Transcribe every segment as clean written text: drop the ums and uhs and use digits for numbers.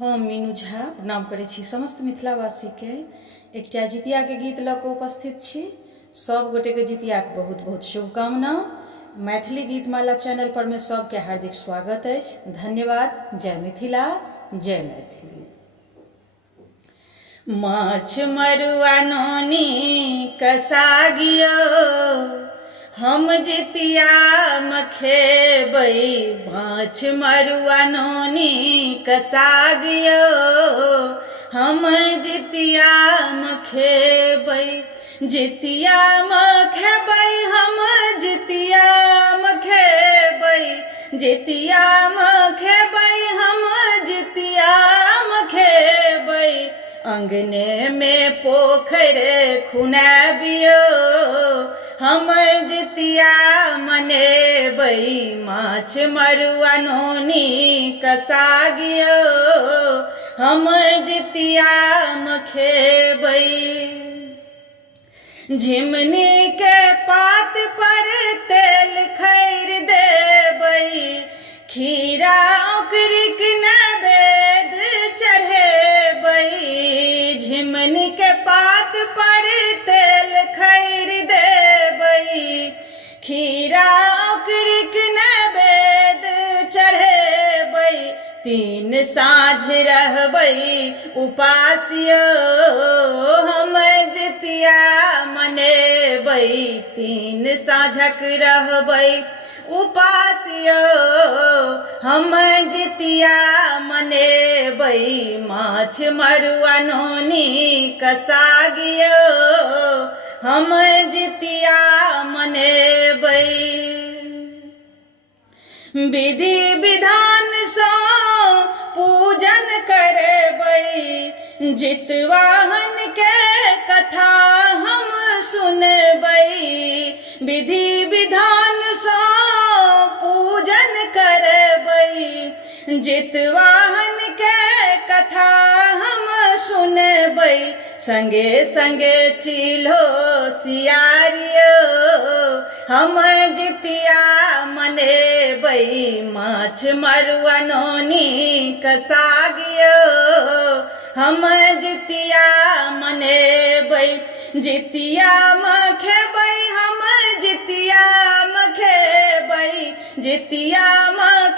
हम मीनू झा प्रणाम करै छी समस्त मिथिलावासी के एकटा जितिया के गीत लऽ कऽ उपस्थित छी। सब गोटे के जितिया के बहुत बहुत शुभकामना। मैथिली गीतमाला चैनल पर में सबके हार्दिक स्वागत अछि। धन्यवाद। जय मिथिला, जय मैथिली। माछ मरुआ नोनी कसागियो हम जितिया खेबै। माछ मरुआ नोनी कसागियो हम जितिया खेबै। जितिया खेबै हम जितिया खेबै। जितिया खेबै हम जितिया खेबै। अंगने में पोखर खुनाबियो हम जितिया मनेबै। माछ मरुआ नोनी कसागियो हम जितिया खेबै। झिमनी के पात पर तेल खैर देबै। खीरा ओकरीक नैवेद चढ़ेबै। झिमनी के पात पर तेल खैर देबै। खीरा ओकरीक नैवेद चढ़ेबै। 3 साँझ रहबै उपासियो हम जितिया मनेबै। 3 साँझक रहबै उपासियो हम जितिया मनेबै। माछ मरुआ नोनी कसागियो हम जितिया मनेबै। विधि विधान सँ पूजन करेबै। जितवाहन के कथा हम सुनबै। विधि विधान सँ पूजन करबै। जितवाहन के कथा हम सुनबै। संगे संगे चिल्हो सियारियो हम जितिया मनेबै। माछ मरुआ नोनी कसागियो हम जितिया मनेबै। जितिया खेबै हम जितिया खेबै। जितिया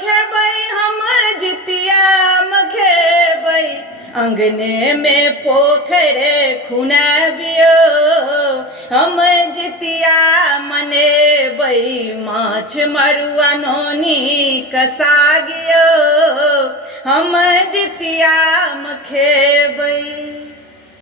खेबै हम जितिया खेबै। अंगने में पोखर खुनाबियो हम जितिया मनेबै। माछ मरुआ नोनी कसागियो हम जितिया खेबै।